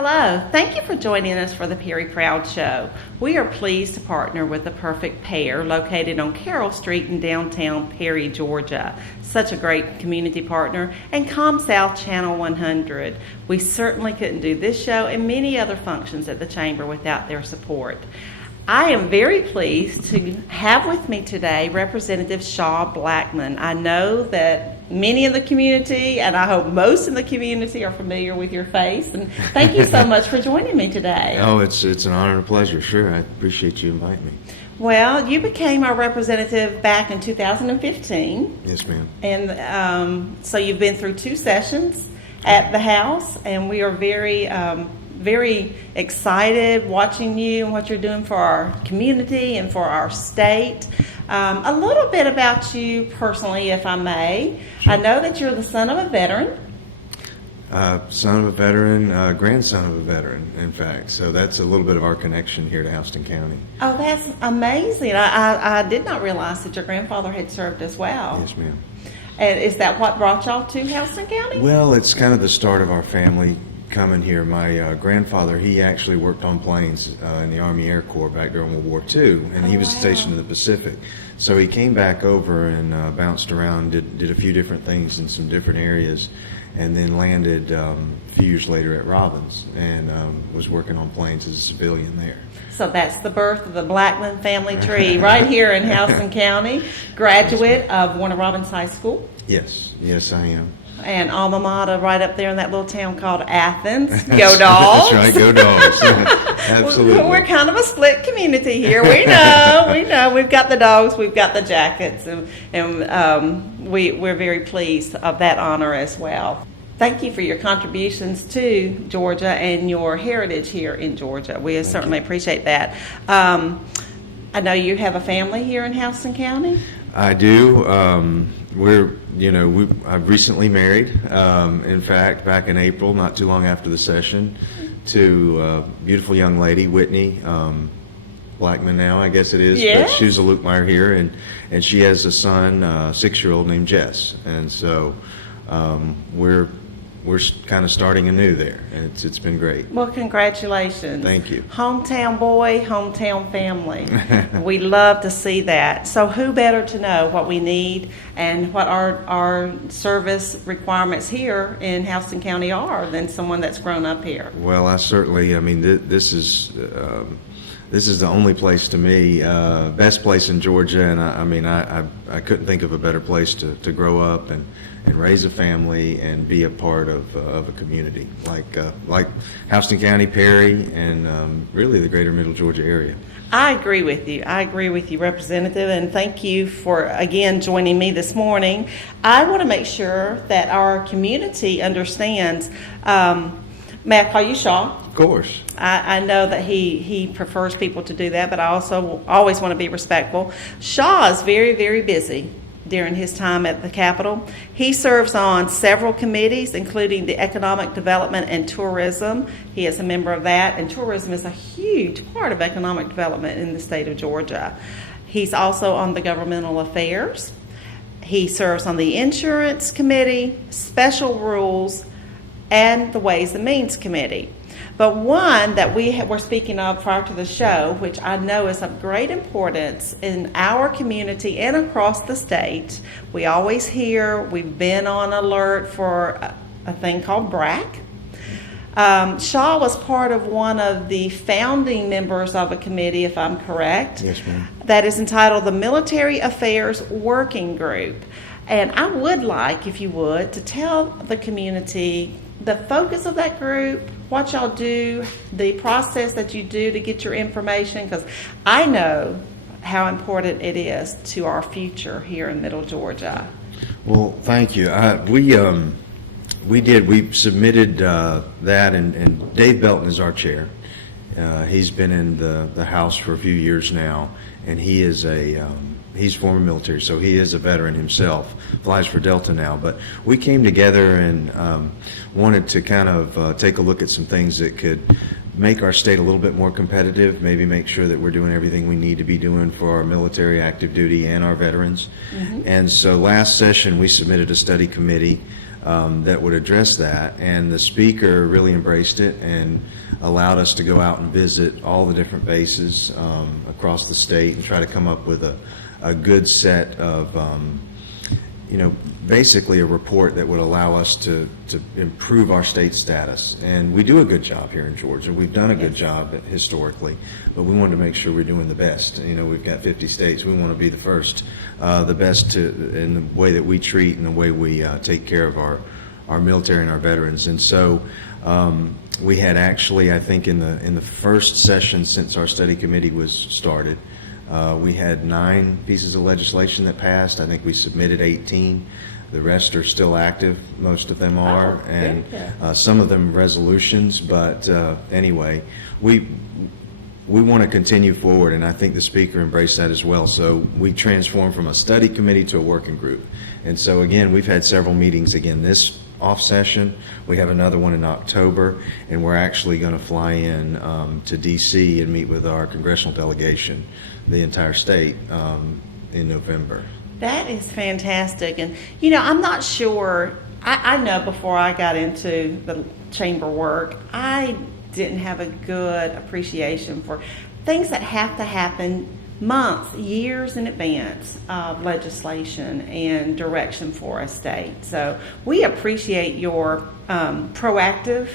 Hello, thank you for joining us for the Perry Proud Show. We are pleased to partner with the Perfect Pair located on Carroll Street in downtown Perry, Georgia. Such a great community partner, and ComSouth Channel 100. We certainly couldn't do this show and many other functions at the Chamber without their support. I am very pleased to have with me today Representative Shaw Blackmon. I know that many in the community, and I hope most in the community, are familiar with your face. And thank you so much for joining me today. Oh, it's an honor and a pleasure. Sure, I appreciate you inviting me. Well, you became our representative back in 2015. Yes, ma'am. And so you've been through 2 sessions at the House, and we are very excited watching you and what you're doing for our community and for our state. A little bit about you personally, if I may. Sure. I know that you're the son of a veteran. Son of a veteran, grandson of a veteran, in fact. So that's a little bit of our connection here to Houston County. Oh, that's amazing. I did not realize that your grandfather had served as well. Yes, ma'am. And is that what brought y'all to Houston County? Well, it's kind of the start of our family coming here. My grandfather, he actually worked on planes in the Army Air Corps back during World War II, and he was stationed in the Pacific. So he came back over and bounced around, did a few different things in some different areas, and then landed a few years later at Robbins and was working on planes as a civilian there. So that's the birth of the Blackmon family tree right here in Houston County. Graduate of Warner Robins High School. Yes, I am. And alma mater right up there in that little town called Athens. Go Dogs. That's right, go Dogs. Absolutely. We're kind of a split community here. We know. We've got the dogs, we've got the jackets, and we're very pleased of that honor as well. Thank you for your contributions to Georgia and your heritage here in Georgia. We certainly appreciate that. I know you have a family here in Houston County. I do. I've recently married. In fact, back in April, not too long after the session, to a beautiful young lady, Whitney Blackmon now, I guess it is. Yeah. But she was a Lukemire here, and she has a son, 6-year-old named Jess. And so we're kind of starting anew there, and it's been great. Well, congratulations. Thank you. Hometown boy, hometown family. We love to see that. So who better to know what we need and what our service requirements here in Houston County are than someone that's grown up here? Well, this is the only place to me, best place in Georgia, and I couldn't think of a better place to grow up and raise a family and be a part of a community like Houston County, Perry, and really the greater Middle Georgia area. I agree with you, Representative, and thank you for, again, joining me this morning. I want to make sure that our community understands. May I call you Shaw? Of course. I know that he prefers people to do that, but I also always want to be respectful. Shaw is very, very busy during his time at the Capitol. He serves on several committees, including the Economic Development and Tourism. He is a member of that, and tourism is a huge part of economic development in the state of Georgia. He's also on the Governmental Affairs. He serves on the Insurance Committee, Special Rules, and the Ways and Means Committee. But one that we were speaking of prior to the show, which I know is of great importance in our community and across the state, we always hear, we've been on alert for a thing called BRAC. Shaw was part of one of the founding members of a committee, if I'm correct. Yes, ma'am. That is entitled the Military Affairs Working Group. And I would like, if you would, to tell the community the focus of that group, what y'all do, the process that you do to get your information, because I know how important it is to our future here in Middle Georgia. Well, thank you. We submitted that, and Dave Belton is our chair. He's been in the House for a few years now, and he is he's former military, so he is a veteran himself, flies for Delta now. But we came together and wanted to kind of take a look at some things that could make our state a little bit more competitive, maybe make sure that we're doing everything we need to be doing for our military, active duty, and our veterans. Mm-hmm. And so last session we submitted a study committee that would address that. And the speaker really embraced it and allowed us to go out and visit all the different bases across the state and try to come up with a good set of basically a report that would allow us to improve our state status. And we do a good job here in Georgia. We've done a good job historically, but we wanted to make sure we're doing the best. We've got 50 states. We want to be the first, the best in the way that we treat and the way we take care of our military and our veterans. And so we had actually, I think in the first session since our study committee was started, we had 9 pieces of legislation that passed. I think we submitted 18. The rest are still active. Most of them are, and some of them resolutions. But anyway, we want to continue forward, and I think the speaker embraced that as well. So we transformed from a study committee to a working group. And so again, we've had several meetings again this off session. We have another one in October, and we're actually going to fly in to D.C. and meet with our congressional delegation, the entire state, in November. That is fantastic. And, I'm not sure, I know before I got into the chamber work, I didn't have a good appreciation for things that have to happen months, years in advance of legislation and direction for a state. So we appreciate your proactive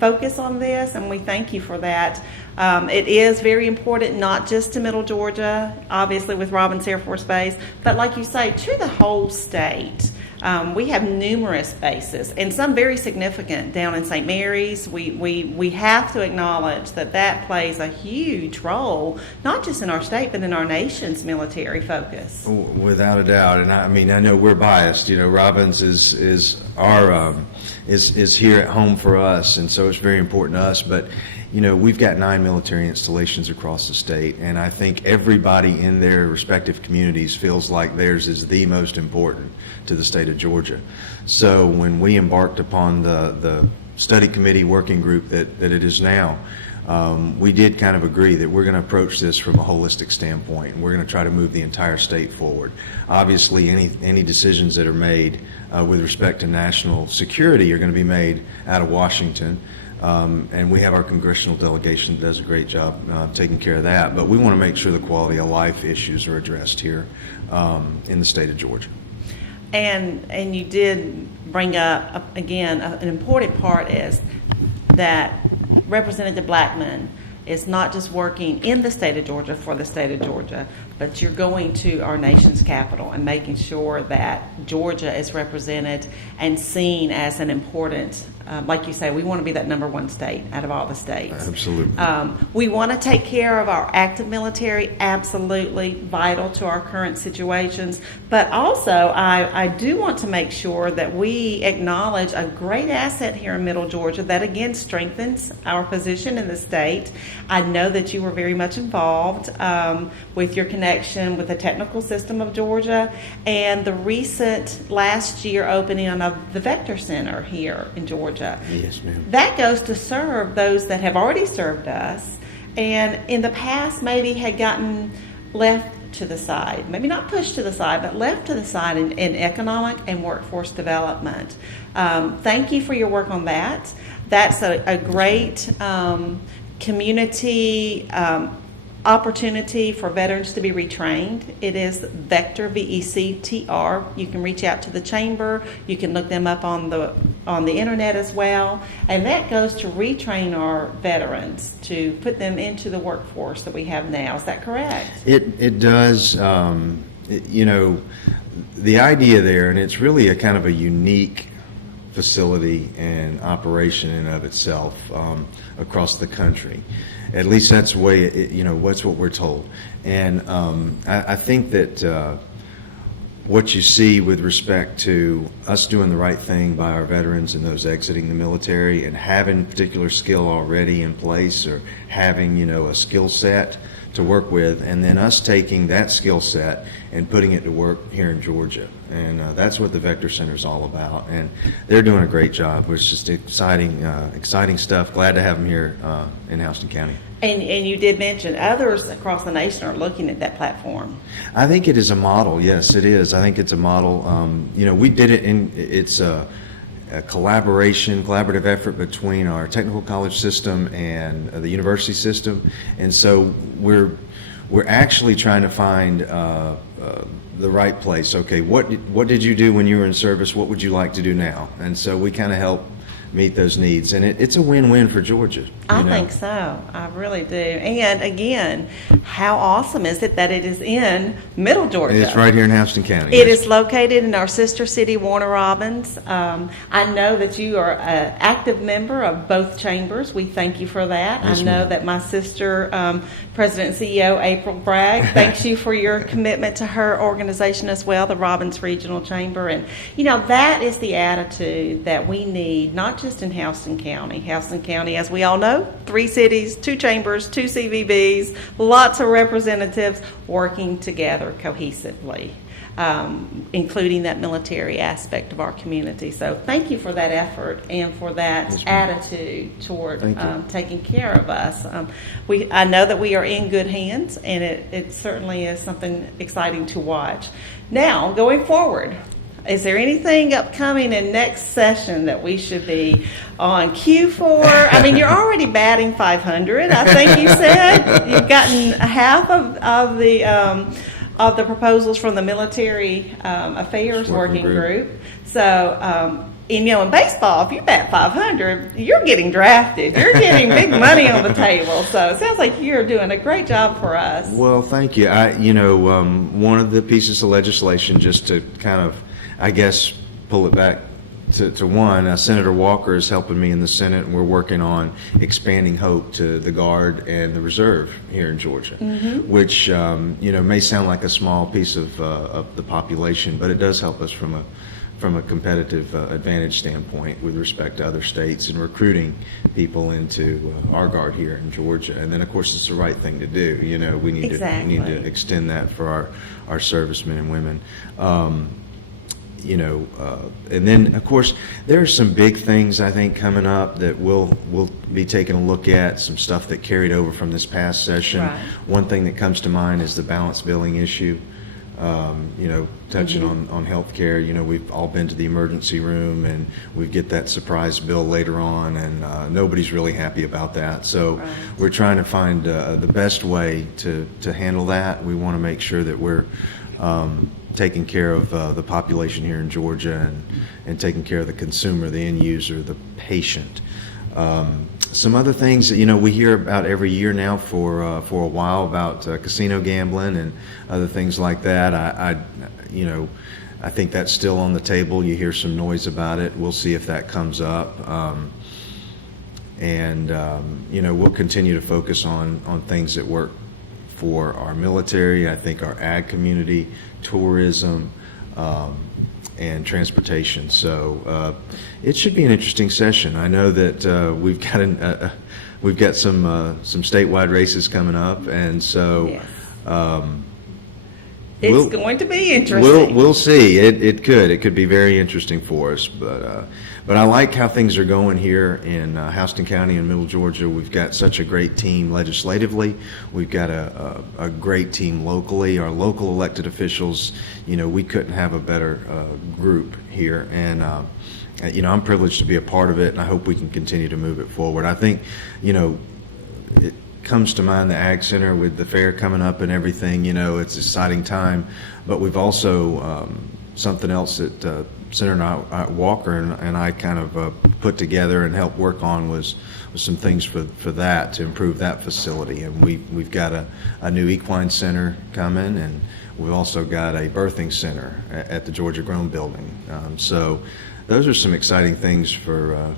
focus on this, and we thank you for that. It is very important, not just to Middle Georgia, obviously with Robins Air Force Base, but like you say, to the whole state. We have numerous bases, and some very significant down in St. Mary's. We have to acknowledge that plays a huge role, not just in our state, but in our nation's military focus. Without a doubt, and I know we're biased. Robins is our is here at home for us, and so it's very important to us. But we've got 9 military installations across the state, and I think everybody in their respective communities feels like theirs is the most important to the state of Georgia. So when we embarked upon the study committee working group that it is now, we did kind of agree that we're going to approach this from a holistic standpoint, and we're going to try to move the entire state forward. Obviously, any decisions that are made with respect to national security are going to be made out of Washington. And we have our congressional delegation that does a great job taking care of that. But we want to make sure the quality of life issues are addressed here in the state of Georgia. And you did bring up, again, an important part is that Representative Blackmon is not just working in the state of Georgia for the state of Georgia, but you're going to our nation's capital and making sure that Georgia is represented and seen as an important, like you say, we want to be that #1 state out of all the states. Absolutely. We want to take care of our active military, absolutely vital to our current situations. But also, I do want to make sure that we acknowledge a great asset here in Middle Georgia that, again, strengthens our position in the state. I know that you were very much involved with your connection with the technical system of Georgia and the recent last year opening of the Vector Center here in Georgia. Yes, ma'am. That goes to serve those that have already served us and in the past maybe had gotten left to the side, maybe not pushed to the side, but left to the side in economic and workforce development. Thank you for your work on that. That's a great community opportunity for veterans to be retrained. It is Vector, VECTR. You can reach out to the chamber. You can look them up on the internet as well. And that goes to retrain our veterans to put them into the workforce that we have now. Is that correct? It does. The idea there, and it's really a kind of a unique facility and operation in and of itself across the country. At least that's the way, what's what we're told. And I think that what you see with respect to us doing the right thing by our veterans and those exiting the military and having particular skill already in place or having, a skill set to work with, and then us taking that skill set and putting it to work here in Georgia. And that's what the Vector Center is all about. And they're doing a great job. It's just exciting stuff. Glad to have them here in Houston County. And you did mention others across the nation are looking at that platform. I think it is a model. Yes, it is. I think it's a model. We did it collaborative effort between our technical college system and the university system, and so we're actually trying to find the right place. Okay, what did you do when you were in service? What would you like to do now? And so we kind of help meet those needs, and it's a win-win for Georgia. I think so. I really do. And again, how awesome is it that it is in Middle Georgia? It's right here in Houston County. It is located in our sister city, Warner Robins. I know that you are an active member of both chambers. We thank you for that. Yes, I know ma'am. that my sister, President and CEO April Bragg, thanks you for your commitment to her organization as well, the Robins Regional Chamber. And, that is the attitude that we need, not just in Houston County. Houston County, as we all know, 3 cities, 2 chambers, 2 CVBs, lots of representatives working together cohesively, including that military aspect of our community. So thank you for that effort and for that Yes, ma'am. attitude toward Thank you. taking care of us. I know that we are in good hands, and it certainly is something exciting to watch. Now, going forward, is there anything upcoming in next session that we should be on cue for? I mean, you're already batting 500. I think you said you've gotten half of the proposals from the military affairs working group. So, in baseball, if you bat 500, you're getting drafted. You're getting big money on the table. So it sounds like you're doing a great job for us. Well, thank you. One of the pieces of legislation, just to kind of, I guess, pull it back to one, Senator Walker is helping me in the Senate, and we're working on expanding HOPE to the Guard and the Reserve here in Georgia, which, may sound like a small piece of the population, but it does help us from a competitive advantage standpoint with respect to other states and recruiting people into our Guard here in Georgia. And then, of course, it's the right thing to do. We need Exactly. to extend that for our servicemen and women. And then, of course, there are some big things, I think, coming up that we'll be taking a look at, some stuff that carried over from this past session. Right. One thing that comes to mind is the balance billing issue. Touching on health care, we've all been to the emergency room, and we get that surprise bill later on, and nobody's really happy about that. So Right. we're trying to find the best way to handle that. We want to make sure that we're taking care of the population here in Georgia and taking care of the consumer, the end user, the patient. Some other things that we hear about every year now for a while about casino gambling and other things like that. I think that's still on the table. You hear some noise about it. We'll see if that comes up. We'll continue to focus on things that work for our military, I think our ag community, tourism, and transportation. So it should be an interesting session. I know that we've got some statewide races coming up, and so Yes. It's going to be interesting. We'll see. It could be very interesting for us, but I like how things are going here in Houston County and Middle Georgia. We've got such a great team legislatively. We've got a great team locally. Our local elected officials, we couldn't have a better group here, and I'm privileged to be a part of it, and I hope we can continue to move it forward. I think, it comes to mind the Ag Center with the fair coming up and everything. It's an exciting time, but we've also something else that Senator Walker and I kind of put together and helped work on was some things for that to improve that facility. And we've got a new equine center coming, and we've also got a birthing center at the Georgia Grown Building. So those are some exciting things for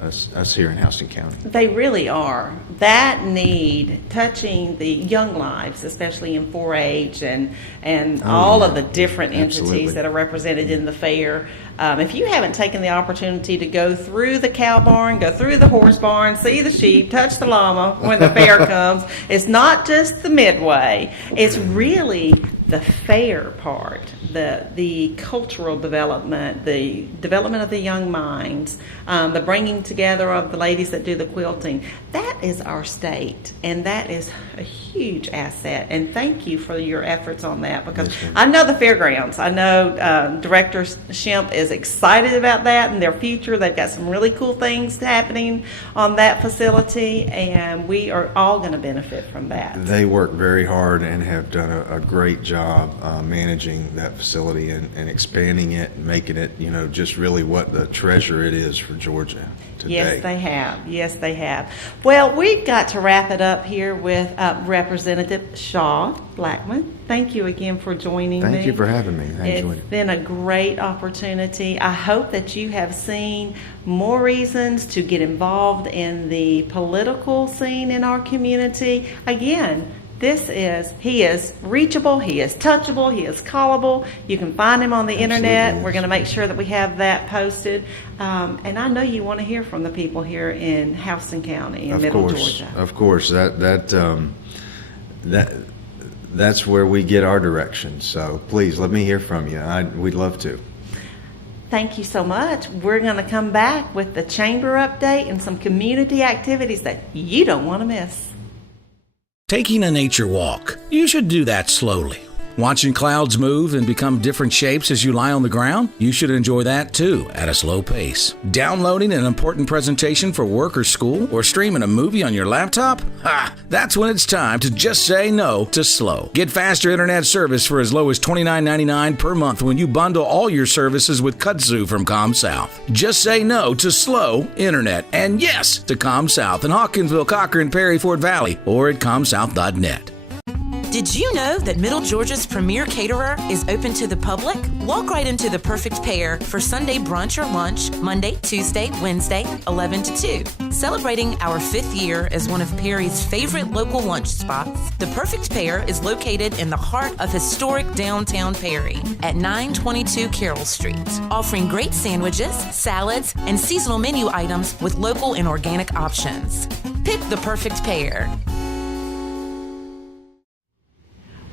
us here in Houston County. They really are. That need touching the young lives, especially in 4-H and all of the different entities Absolutely. that are represented in the fair. If you haven't taken the opportunity to go through the cow barn, go through the horse barn, see the sheep, touch the llama when the fair comes, it's not just the midway. It's really the fair part, the cultural development, the development of the young minds, the bringing together of the ladies that do the quilting. That that is our state, and that is a huge asset. And thank you for your efforts on that, because Yes, ma'am. I know the fairgrounds. I know Director Shemp is excited about that and their future. They've got some really cool things happening on that facility, and we are all going to benefit from that. They work very hard and have done a great job managing that facility and expanding it and making it, just really what the treasure it is for Georgia today. Yes, they have. Yes, they have. Well, we've got to wrap it up here with Representative Shaw Blackmon. Thank you again for joining me. Thank you for having me. I enjoyed It's it. been a great opportunity. I hope that you have seen more reasons to get involved in the political scene in our community. Again, he is reachable, he is touchable, he is callable. You can find him on the internet. Absolutely. We're going to make sure that we have that posted. And I know you want to hear from the people here in Houston County, in Middle Georgia. Of course, that's where we get our direction. So please let me hear from you. We'd love to. Thank you so much. We're going to come back with the chamber update and some community activities that you don't want to miss. Taking a nature walk. You should do that slowly. Watching clouds move and become different shapes as you lie on the ground? You should enjoy that too, at a slow pace. Downloading an important presentation for work or school, or streaming a movie on your laptop? Ha! That's when it's time to just say no to slow. Get faster internet service for as low as $29.99 per month when you bundle all your services with kudzu from ComSouth. Just say no to slow internet, and yes to ComSouth in Hawkinsville, Cochran, Perry, Fort Valley, or at comsouth.net. Did you know that Middle Georgia's premier caterer is open to the public? Walk right into the perfect pair for Sunday brunch or lunch, Monday, Tuesday, Wednesday, 11 to 2. Celebrating our 5th year as one of Perry's favorite local lunch spots, the perfect pair is located in the heart of historic downtown Perry at 922 Carroll Street, offering great sandwiches, salads, and seasonal menu items with local and organic options. Pick the perfect pair.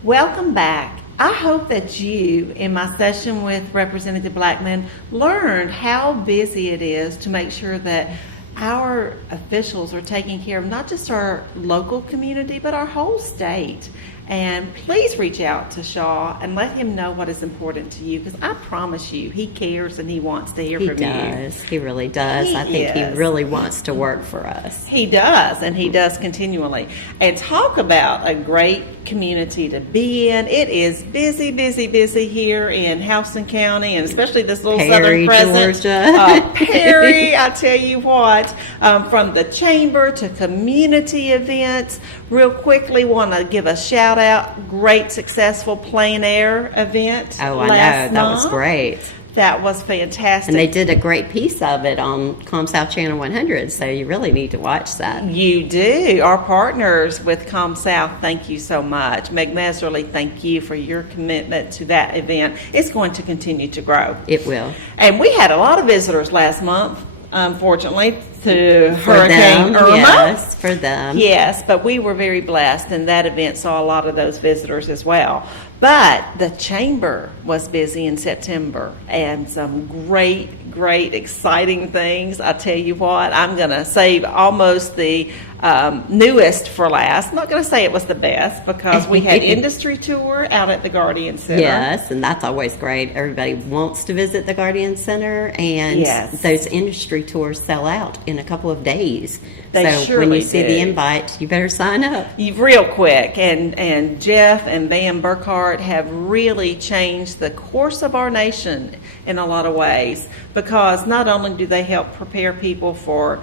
Welcome back. I hope that you, in my session with Representative Blackmon, learned how busy it is to make sure that our officials are taking care of not just our local community, but our whole state. And please reach out to Shaw and let him know what is important to you, because I promise you, he cares and he wants to hear from you. He does. He really does. I think he really wants to work for us. He does, and he does continually. And talk about a great community to be in. It is busy, busy, busy here in Houston County, and especially this little Perry, southern presence. Georgia. Perry, I tell you what, from the chamber to community events. Real quickly, want to give a shout out. Great, successful plein air event. Oh, I last know. That was month. great. That was fantastic. And they did a great piece of it on ComSouth Channel 100, so you really need to watch that. You do. Our partners with ComSouth, thank you so much. Meg Meserly, thank you for your commitment to that event. It's going to continue to grow. It will. And we had a lot of visitors last month, unfortunately, to For Hurricane them, Irma. yes, for them. Yes, but we were very blessed, and that event saw a lot of those visitors as well. But the chamber was busy in September, and some great, exciting things. I tell you what, I'm going to save almost the newest for last. I'm not going to say it was the best, because we had industry tour out at the Guardian Center. Yes, and that's always great. Everybody wants to visit the Guardian Center, and Yes. those industry tours sell out in a couple of days. They so when surely you see do. the invite, you better sign up. Real quick, and Jeff and Van Burkhart have really changed the course of our nation in a lot of ways, because not only do they help prepare people for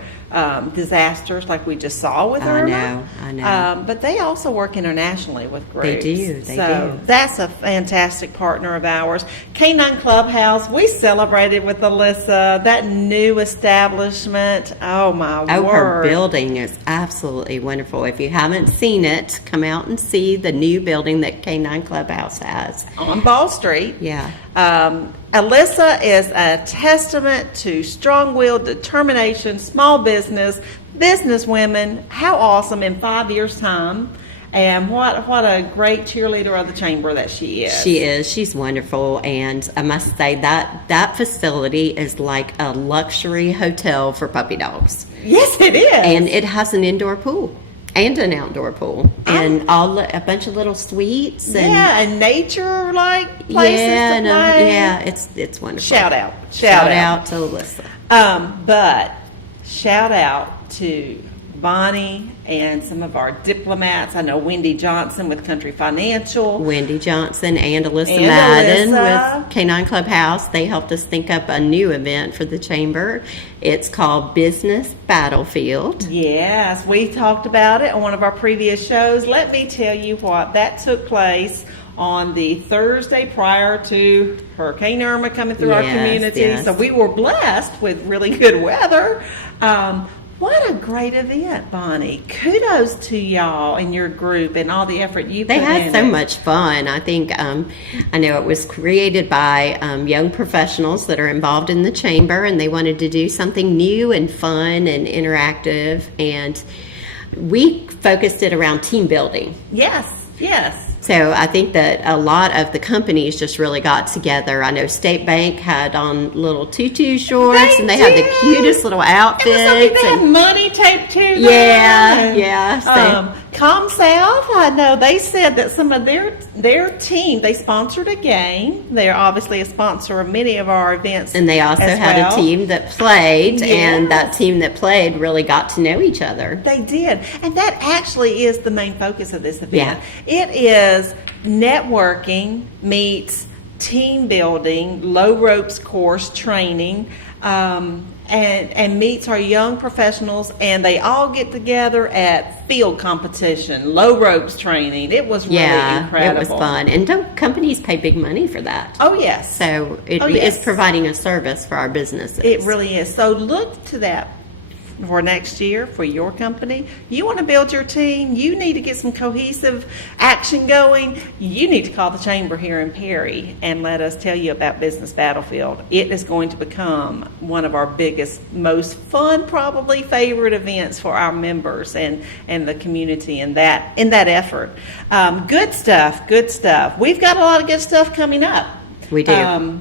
disasters like we just saw with Irma, I know. but they also work internationally with groups. They do, they so do. That's a fantastic partner of ours. Canine Clubhouse, we celebrated with Alyssa, that new establishment. Oh my Oh, word. her building is absolutely wonderful. If you haven't seen it, come out and see the new building that Canine Clubhouse has. On Ball Street. Yeah. Alyssa is a testament to strong-willed determination, small business, business women. How awesome in 5 years' time. And what a great cheerleader of the chamber that she is. She is. She's wonderful, and I must say that facility is like a luxury hotel for puppy dogs. Yes, it is. And it has an indoor pool and an outdoor pool, and a bunch of little suites. And and nature like places to play. It's wonderful. Shout out to Alyssa. But shout out to Bonnie and some of our diplomats. I know Wendy Johnson with Country Financial. Wendy Johnson and Alyssa Madden with Canine Clubhouse. They helped us think up a new event for the chamber. It's called Business Battlefield. Yes, we talked about it on one of our previous shows. Let me tell you what, that took place on the Thursday prior to Hurricane Irma coming through our community. Yes. So we were blessed with really good weather. What a great event, Bonnie. Kudos to y'all and your group and all the effort you put in. They had so much fun. I think, I know it was created by young professionals that are involved in the chamber, and they wanted to do something new and fun and interactive. And we focused it around team building. Yes. So I think that a lot of the companies just really got together. I know State Bank had on little tutu shorts, and they had the cutest little outfits. They had money taped to them. Yeah. So, ComSouth, I know they said that some of their team, they sponsored a game. They're obviously a sponsor of many of our events. And they also had a team that played, and that team that played really got to know each other. They did. And that actually is the main focus of this event. Yeah. It is networking meets team building, low ropes course training, and meets our young professionals, and they all get together at field competition, low ropes training. It was really incredible. It was fun. And companies pay big money for that. Oh, yes. So it is providing a service for our businesses. It really is. So look to that for next year for your company. You want to build your team, you need to get some cohesive action going, you need to call the chamber here in Perry and let us tell you about Business Battlefield. It is going to become one of our biggest, most fun, probably favorite events for our members and the community in that effort. Good stuff. We've got a lot of good stuff coming up. We do.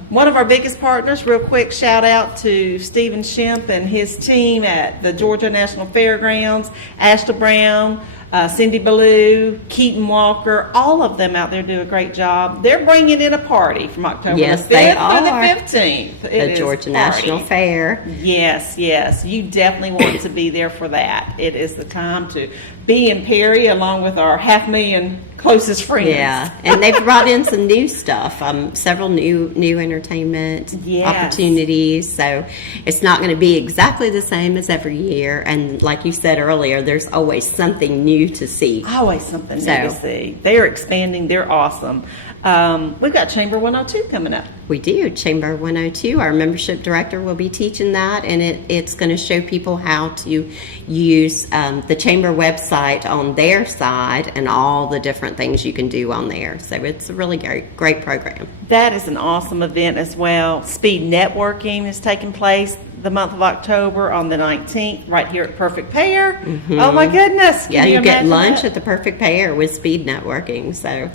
One of our biggest partners, real quick shout out to Stephen Shemp and his team at the Georgia National Fairgrounds, Ashton Brown, Cindy Ballou, Keaton Walker, all of them out there do a great job. They're bringing in a party from October the 5th through the 15th. The Georgia National Fair. Yes. You definitely want to be there for that. It is the time to be in Perry along with our 500,000 closest friends. Yeah, and they've brought in some new stuff, several new entertainment opportunities. So it's not going to be exactly the same as every year. And like you said earlier, there's always something new to see. Always something new to see. They're expanding. They're awesome. We've got Chamber 102 coming up. We do. Chamber 102, our membership director will be teaching that, and it's going to show people how to use the chamber website on their side and all the different things you can do on there. So it's a really great program. That is an awesome event as well. Speed networking is taking place the month of October on the 19th right here at Perfect Pair. Mm-hmm. Oh my goodness. Yeah, you get lunch at the Perfect Pair with speed networking. So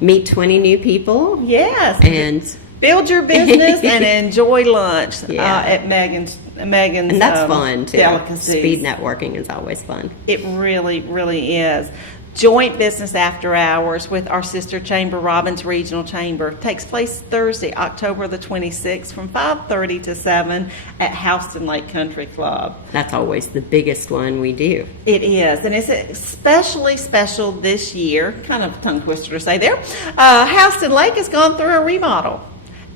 meet 20 new people. Yes. And build your business and enjoy lunch at Megan's and that's fun too. Delicacies. Speed networking is always fun. It really, really is. Joint business after hours with our sister chamber, Robbins Regional Chamber, takes place Thursday, October the 26th from 5:30 to 7 at Houston Lake Country Club. That's always the biggest one we do. It is, and it's especially special this year, kind of a tongue twister to say there. Houston Lake has gone through a remodel.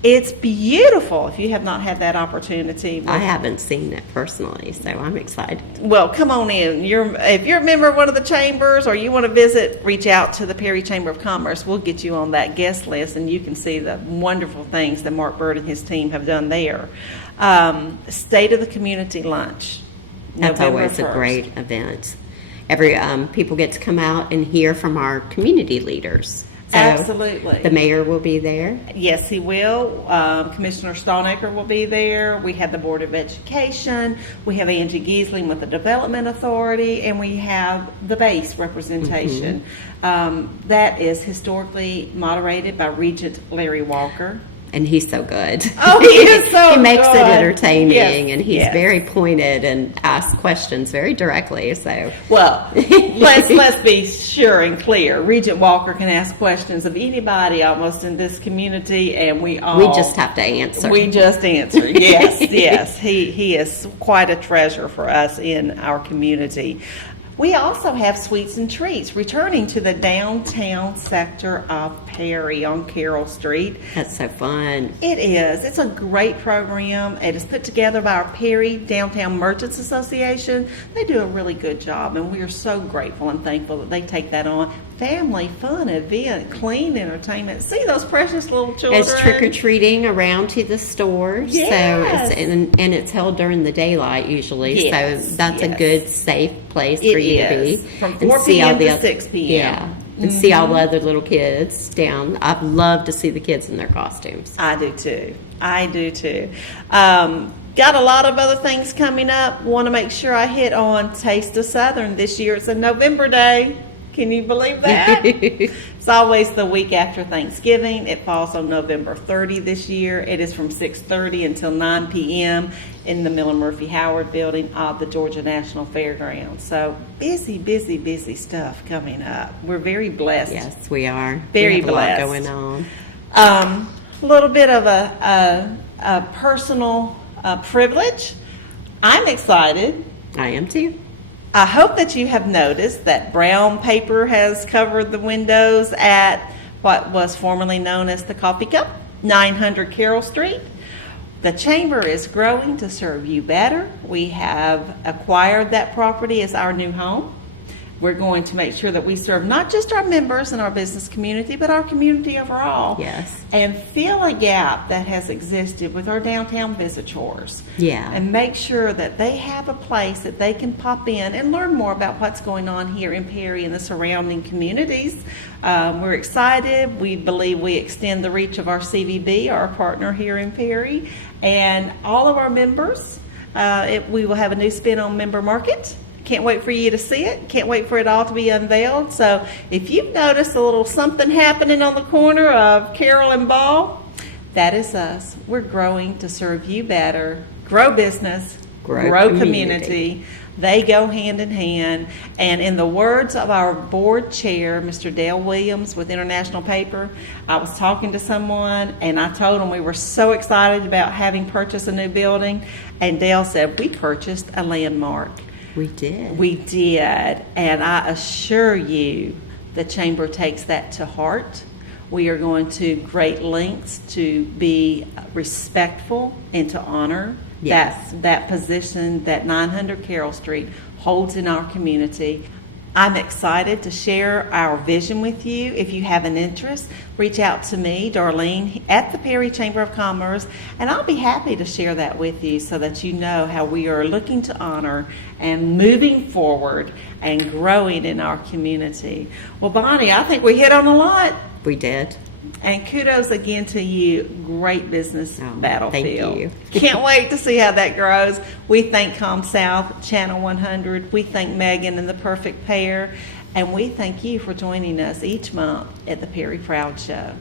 It's beautiful if you have not had that opportunity. I haven't seen it personally, so I'm excited. Well, come on in. If you're a member of one of the chambers or you want to visit, reach out to the Perry Chamber of Commerce. We'll get you on that guest list, and you can see the wonderful things that Mark Bird and his team have done there. State of the Community Lunch. That's always a great event. People get to come out and hear from our community leaders. Absolutely. The mayor will be there. Yes, he will. Commissioner Stoneacre will be there. We have the Board of Education. We have Angie Giesling with the Development Authority, and we have the base representation. That is historically moderated by Regent Larry Walker. And he's so good. Oh, he is so He makes good. it entertaining, Yes, and he's yes. very pointed and asks questions very directly. So, Well, let's be sure and clear. Regent Walker can ask questions of anybody almost in this community, and we just have to answer. We just answer. Yes, yes. He is quite a treasure for us in our community. We also have Sweets and Treats returning to the downtown sector of Perry on Carroll Street. That's so fun. It is. It's a great program. It is put together by our Perry Downtown Merchants Association. They do a really good job, and we are so grateful and thankful that they take that on. Family fun event, clean entertainment. See those precious little children. There's trick-or-treating around to the stores. Yes. So and it's held during the daylight usually. Yes, So that's yes. a good, safe place It for you to is. be. From And 4 see all p.m. the to oth- 6 p.m. Yeah. And see all the other little kids down. I'd love to see the kids in their costumes. I do too. I do too. Got a lot of other things coming up. Want to make sure I hit on Taste of Southern this year. It's a November Day. Can you believe that? It's always the week after Thanksgiving. It falls on November 30 this year. It is from 6:30 until 9 p.m. in the Miller Murphy Howard building of the Georgia National Fairgrounds. So busy, busy, busy stuff coming up. We're very blessed. Yes, we are. Very we have blessed. a lot going on. A little bit of a personal privilege. I'm excited. I am too. I hope that you have noticed that brown paper has covered the windows at what was formerly known as the Coffee Cup, 900 Carroll Street. The chamber is growing to serve you better. We have acquired that property as our new home. We're going to make sure that we serve not just our members and our business community, but our community overall. Yes. And fill a gap that has existed with our downtown visitors. Yeah. And make sure that they have a place that they can pop in and learn more about what's going on here in Perry and the surrounding communities. We're excited. We believe we extend the reach of our CVB, our partner here in Perry, and all of our members. We will have a new spin on Member Market. Can't wait for you to see it. Can't wait for it all to be unveiled. So if you've noticed a little something happening on the corner of Carroll and Ball, that is us. We're growing to serve you better, grow business, grow community. They go hand in hand. And in the words of our board chair, Mr. Dale Williams with International Paper, I was talking to someone and I told him we were so excited about having purchased a new building. And Dale said, we purchased a landmark. We did. We did, and I assure you the Chamber takes that to heart. We are going to great lengths to be respectful and to honor that position that 900 Carroll Street holds in our community. I'm excited to share our vision with you. If you have an interest, reach out to me, Darlene, at the Perry Chamber of Commerce, and I'll be happy to share that with you so that you know how we are looking to honor and moving forward and growing in our community. Well, Bonnie, I think we hit on a lot. We did. And kudos again to you. Great business battlefield. Thank you. Can't wait to see how that grows. We thank ComSouth, Channel 100. We thank Megan and the Perfect Pair. And we thank you for joining us each month at the Perry Proud Show.